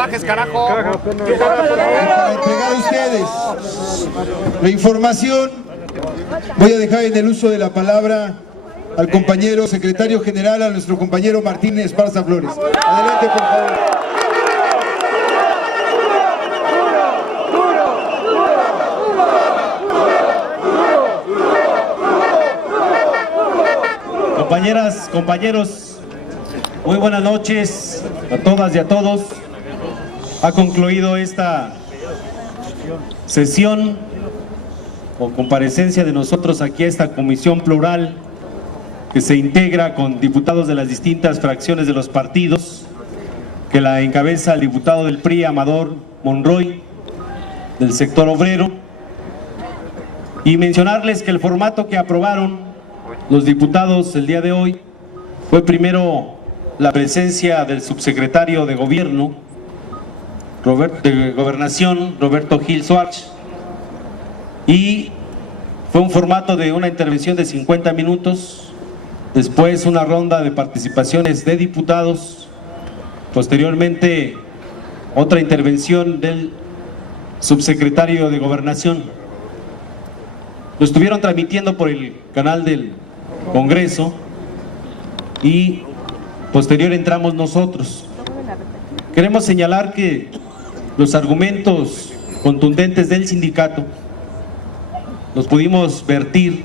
bajes, carajo. Para entregar a ustedes la información, voy a dejar en el uso de la palabra al compañero secretario general, a nuestro compañero Martín Esparza Flores. Adelante, por favor. Compañeras, compañeros, muy buenas noches a todas y a todos. Ha concluido esta sesión o comparecencia de nosotros aquí a esta comisión plural que se integra con diputados de las distintas fracciones de los partidos, que la encabeza el diputado del PRI, Amador Monroy, del sector obrero, y mencionarles que el formato que aprobaron los diputados el día de hoy fue primero la presencia del subsecretario de Gobierno, de Gobernación, Roberto Gil Suárez, y fue un formato de una intervención de 50 minutos, después una ronda de participaciones de diputados, posteriormente otra intervención del subsecretario de Gobernación. Lo estuvieron transmitiendo por el canal del Congreso y posterior entramos nosotros. Queremos señalar que los argumentos contundentes del sindicato los pudimos vertir,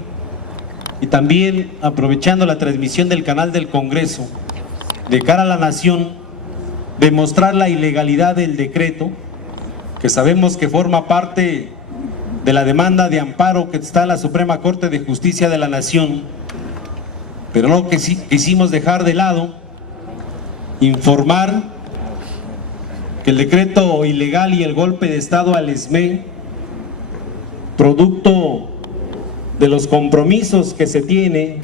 y también aprovechando la transmisión del canal del Congreso de cara a la nación, demostrar la ilegalidad del decreto, que sabemos que forma parte de la demanda de amparo que está en la Suprema Corte de Justicia de la Nación, pero no quisimos dejar de lado informar que el decreto ilegal y el golpe de Estado al SME, producto de los compromisos que se tiene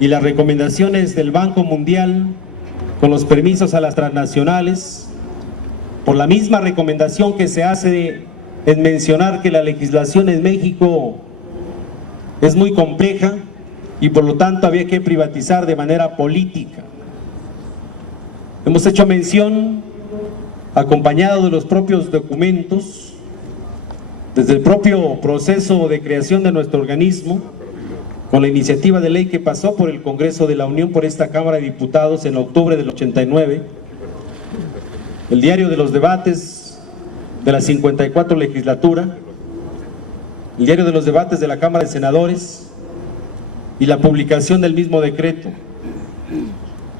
y las recomendaciones del Banco Mundial con los permisos a las transnacionales, por la misma recomendación que se hace en mencionar que la legislación en México es muy compleja y por lo tanto había que privatizar de manera política. Hemos hecho mención, acompañado de los propios documentos, desde el propio proceso de creación de nuestro organismo, con la iniciativa de ley que pasó por el Congreso de la Unión, por esta Cámara de Diputados en octubre del 89, el diario de los debates de la 54 legislatura, el diario de los debates de la Cámara de Senadores y la publicación del mismo decreto.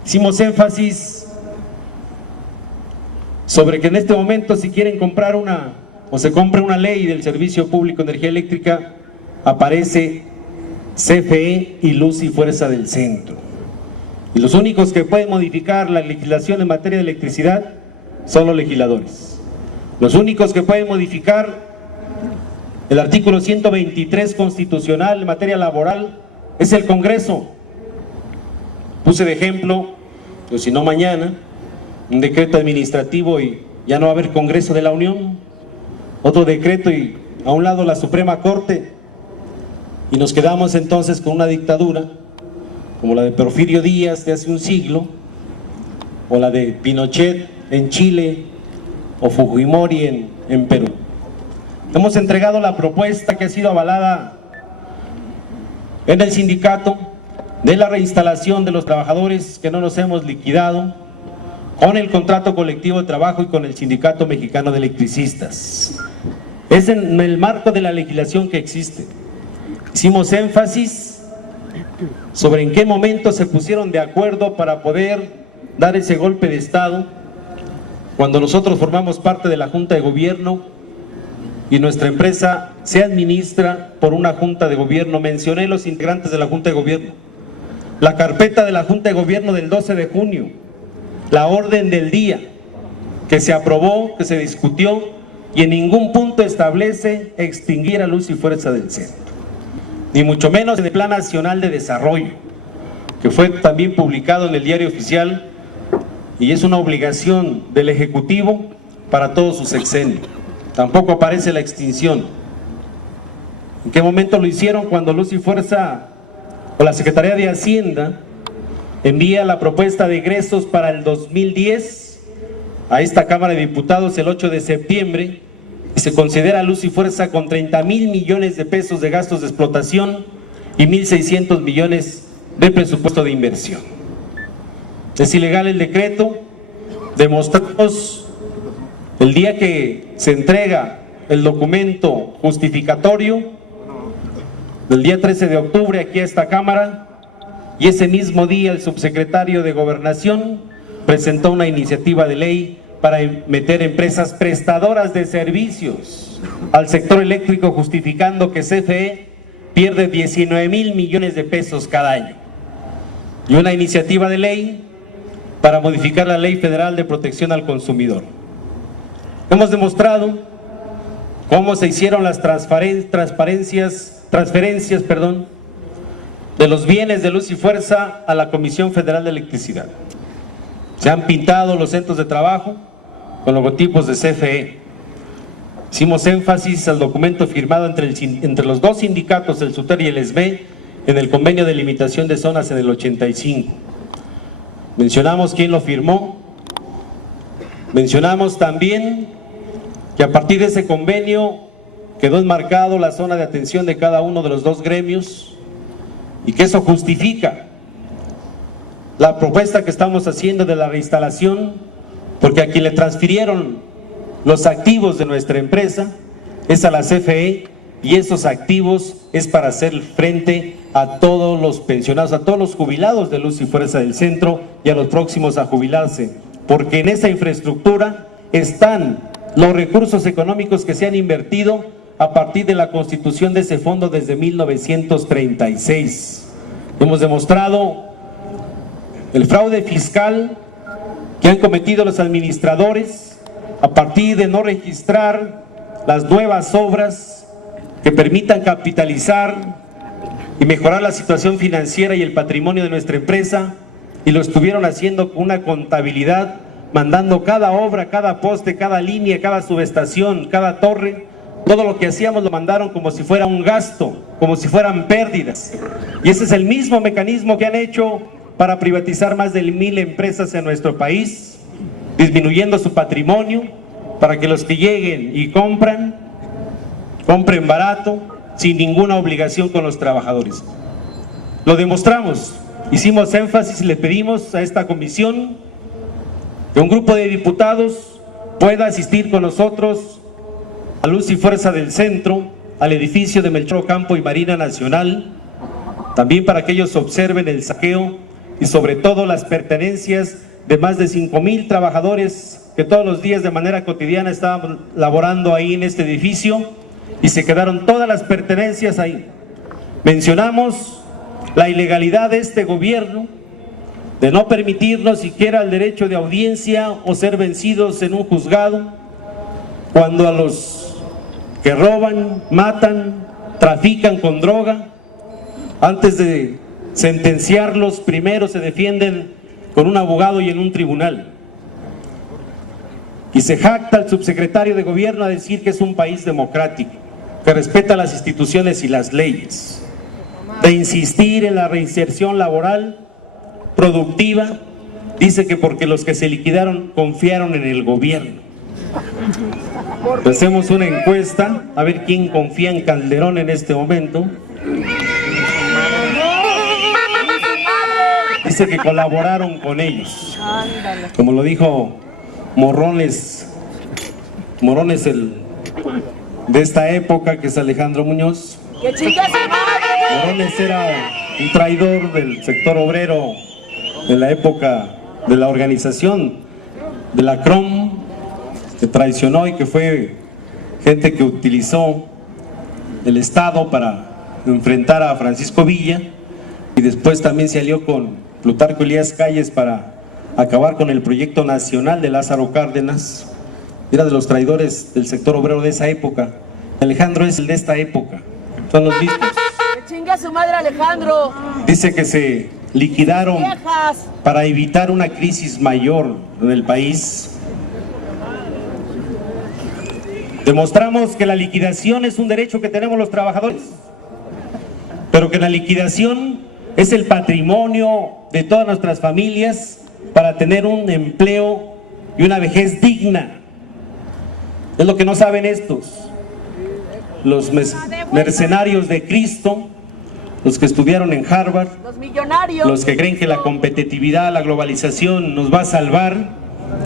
Hicimos énfasis sobre que en este momento, si quieren comprar o se compra una ley del Servicio Público de Energía Eléctrica, aparece CFE y Luz y Fuerza del Centro. Y los únicos que pueden modificar la legislación en materia de electricidad son los legisladores. Los únicos que pueden modificar el artículo 123 constitucional en materia laboral es el Congreso. Puse de ejemplo, o si no mañana, un decreto administrativo y ya no va a haber Congreso de la Unión, otro decreto y a un lado la Suprema Corte, y nos quedamos entonces con una dictadura como la de Porfirio Díaz de hace un siglo, o la de Pinochet en Chile, o Fujimori en Perú. Hemos entregado la propuesta que ha sido avalada en el sindicato de la reinstalación de los trabajadores que no nos hemos liquidado, con el contrato colectivo de trabajo y con el Sindicato Mexicano de Electricistas. Es en el marco de la legislación que existe. Hicimos énfasis sobre en qué momento se pusieron de acuerdo para poder dar ese golpe de Estado, cuando nosotros formamos parte de la Junta de Gobierno y nuestra empresa se administra por una Junta de Gobierno. Mencioné los integrantes de la Junta de Gobierno, la carpeta de la Junta de Gobierno del 12 de junio, la orden del día que se aprobó, que se discutió, y en ningún punto establece extinguir a Luz y Fuerza del Centro, ni mucho menos en el Plan Nacional de Desarrollo, que fue también publicado en el Diario Oficial y es una obligación del Ejecutivo para todo su sexenio. Tampoco aparece la extinción. ¿En qué momento lo hicieron? Cuando Luz y Fuerza o la Secretaría de Hacienda envía la propuesta de egresos para el 2010 a esta Cámara de Diputados el 8 de septiembre y se considera Luz y Fuerza con 30,000 millones de pesos de gastos de explotación y 1,600 millones de presupuesto de inversión. Es ilegal el decreto. Demostramos el día que se entrega el documento justificatorio, del día 13 de octubre aquí a esta Cámara, y ese mismo día el subsecretario de Gobernación presentó una iniciativa de ley para meter empresas prestadoras de servicios al sector eléctrico, justificando que CFE pierde 19,000 millones de pesos cada año, y una iniciativa de ley para modificar la Ley Federal de Protección al Consumidor. Hemos demostrado cómo se hicieron las transferencias de los bienes de Luz y Fuerza a la Comisión Federal de Electricidad. Se han pintado los centros de trabajo con logotipos de CFE. Hicimos énfasis al documento firmado entre los dos sindicatos, el SUTER y el SB, en el convenio de limitación de zonas en el 85. Mencionamos quién lo firmó. Mencionamos también que a partir de ese convenio quedó enmarcado la zona de atención de cada uno de los dos gremios y que eso justifica la propuesta que estamos haciendo de la reinstalación, porque a quien le transfirieron los activos de nuestra empresa es a la CFE, y esos activos es para hacer frente a todos los pensionados, a todos los jubilados de Luz y Fuerza del Centro y a los próximos a jubilarse, porque en esa infraestructura están los recursos económicos que se han invertido a partir de la constitución de ese fondo desde 1936. Hemos demostrado el fraude fiscal que han cometido los administradores a partir de no registrar las nuevas obras que permitan capitalizar y mejorar la situación financiera y el patrimonio de nuestra empresa, y lo estuvieron haciendo con una contabilidad, mandando cada obra, cada poste, cada línea, cada subestación, cada torre. Todo lo que hacíamos lo mandaron como si fuera un gasto, como si fueran pérdidas. Y ese es el mismo mecanismo que han hecho para privatizar más de 1,000 empresas en nuestro país, disminuyendo su patrimonio, para que los que lleguen y compren barato, sin ninguna obligación con los trabajadores. Lo demostramos, hicimos énfasis y le pedimos a esta comisión que un grupo de diputados pueda asistir con nosotros a Luz y Fuerza del Centro, al edificio de Melchor Ocampo y Marina Nacional, también para que ellos observen el saqueo y sobre todo las pertenencias de más de 5,000 trabajadores que todos los días de manera cotidiana estaban laborando ahí en este edificio, y se quedaron todas las pertenencias ahí. Mencionamos la ilegalidad de este gobierno de no permitirnos siquiera el derecho de audiencia o ser vencidos en un juzgado, cuando a los que roban, matan, trafican con droga, antes de sentenciarlos, primero se defienden con un abogado y en un tribunal. Y se jacta el subsecretario de Gobierno a decir que es un país democrático, que respeta las instituciones y las leyes, de insistir en la reinserción laboral productiva. Dice que porque los que se liquidaron confiaron en el gobierno. Hacemos una encuesta a ver quién confía en Calderón en este momento. Dice que colaboraron con ellos, como lo dijo Morrones de esta época, que es Alejandro Muñoz. Morrones era un traidor del sector obrero de la época de la organización de la CROM, que traicionó y que fue gente que utilizó el Estado para enfrentar a Francisco Villa, y después también se alió con Plutarco Elías Calles para acabar con el proyecto nacional de Lázaro Cárdenas. Era de los traidores del sector obrero de esa época. Alejandro es el de esta época. Son los mismos. ¡Que chinga su madre, Alejandro! Dice que se liquidaron para evitar una crisis mayor en el país. Demostramos que la liquidación es un derecho que tenemos los trabajadores, pero que la liquidación es el patrimonio de todas nuestras familias para tener un empleo y una vejez digna. Es lo que no saben estos, los mercenarios de Cristo, los que estudiaron en Harvard, Los millonarios. los que creen que la competitividad, la globalización nos va a salvar.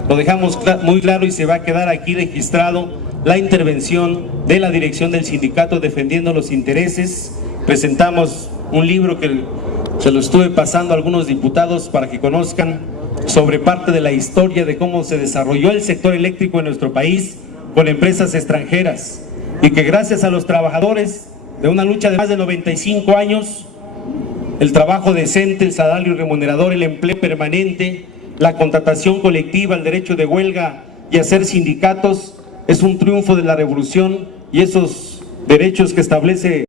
Lo dejamos muy claro y se va a quedar aquí registrado la intervención de la dirección del sindicato defendiendo los intereses. Presentamos un libro que se lo estuve pasando a algunos diputados para que conozcan sobre parte de la historia de cómo se desarrolló el sector eléctrico en nuestro país con empresas extranjeras, y que gracias a los trabajadores de una lucha de más de 95 años, el trabajo decente, el salario remunerador, el empleo permanente, la contratación colectiva, el derecho de huelga y hacer sindicatos es un triunfo de la revolución, y esos derechos que establece